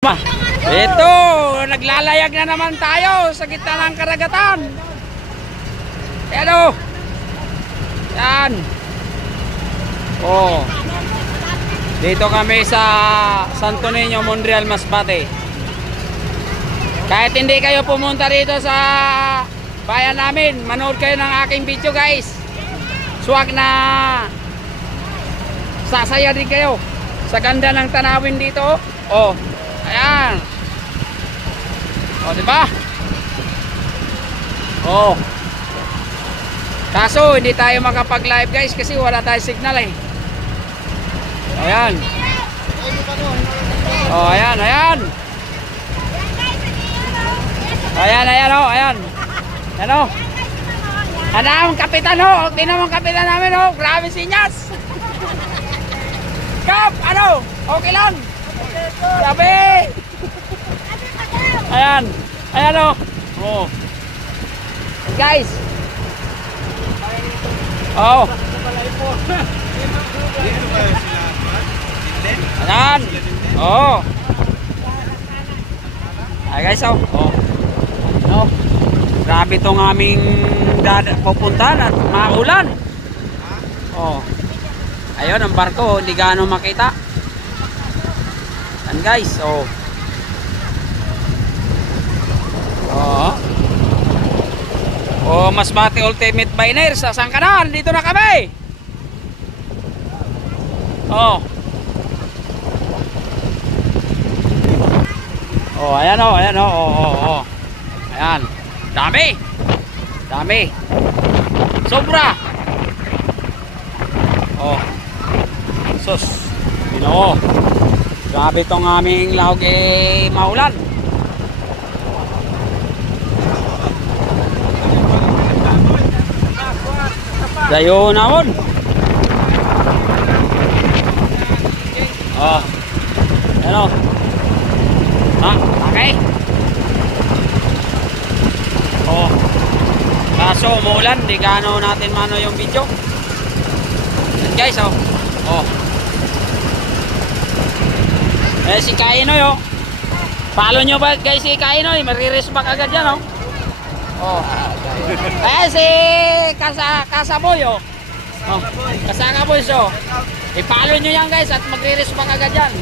Ito, naglalayag na naman tayo sa gitna ng karagatan. Ayan o. Yan. Oh. Dito kami sa Santo Niño, Monreal, Masbate. Kahit hindi kayo pumunta dito sa bayan namin, manood kayo ng aking video, guys. Swag na sasaya din kayo sa ganda ng tanawin dito. Oh. Ayan. O, diba? O. Kaso, hindi tayo makapag-live, guys, kasi wala tayong signal, eh. Ayan. O, ayan, ayan. Ayan, ayan, o, ayan. Ayan, o. Ano ang kapitan, o. Tingnan mo ang kapitan namin, o. Grabe sinyas. Kap, ano? Okay lang. Grabe. Ayan. Ayan o. Oh. Guys. Oh. Ayan. Oh. Ay guys, oh. Oh. Oh. Grabe tong aming pupuntahan at maulan. Oh. Ayun ang barko, hindi gaano makita. Yan guys, oh. Oh. Oh, Masbate Ultimate Biners, saan ka na? Dito na kami. Oh. Oh, ayan oh, ayan oh, oh, oh, oh. Ayan. Dami. Dami. Sobra. Oh. Sus. Ginoo. Grabe tong aming lahog eh maulan. Dayo naon. Oh. Ano? Ha, okay. Oh. Kaso umuulan, di gaano natin mano yung video. Yan guys, oh. Oh. Eh si Kainoy, oh. Follow nyo ba guys si Kainoy? Mariresback agad yan, oh. Oh. Eh si Kasaboy, oh. Oh. Kasakaboy, so. I-follow nyo yan guys at magre-resback agad yan.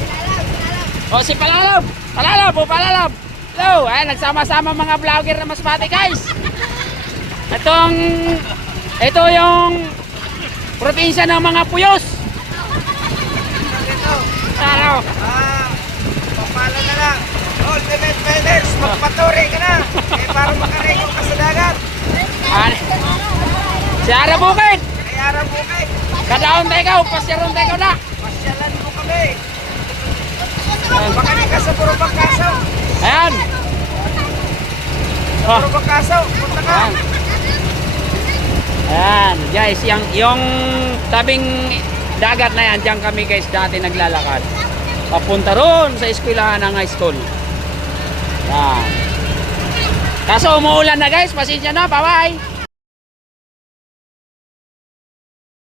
Oh, si Palalab. Palalab, oh, Palalab. Hello, ay nagsama-sama mga vlogger na Masbate guys. Ito yung probinsya ng mga puyos. Ano? Papala na lang. Ultimate Biners, magpaturi ka na. Para makaregon ka sa dagat. Si Arabukid. Kay Arabukid. Kadaon tayo, pasyaron tayo na. Pasyalan mo kami. Baka ka sa Puro Bangkasaw. Ayan. Puro Bangkasaw, punta ka. Ayan. Ayan, guys, yung tabing dagat na yan, dyan kami guys dati naglalakad. Papunta ron sa eskwelahan ng high school. Ayan. Kaso umuulan na guys, pasensya na, bye-bye.